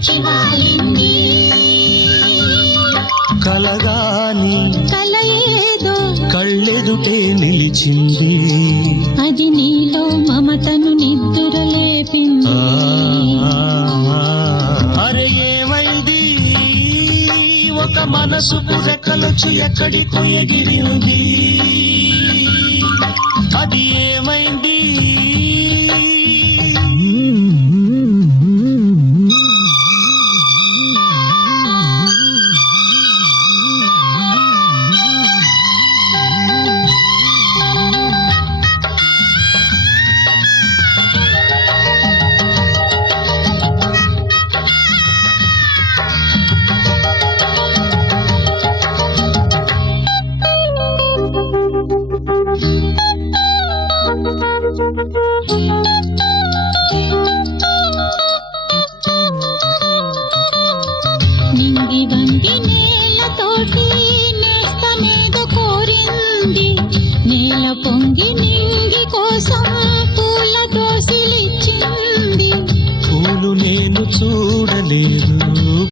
వచ్చి వాలింది. కలగాని కల ఏదో కళ్ళెదుటే నిలిచింది. అది నీలో మమతను నిద్దురలేపింది. అరే ఏమైంది, ఒక మనసు రెక్కలొచ్చి ఎక్కడికో ఎగిరింది. అది ఏమైంది,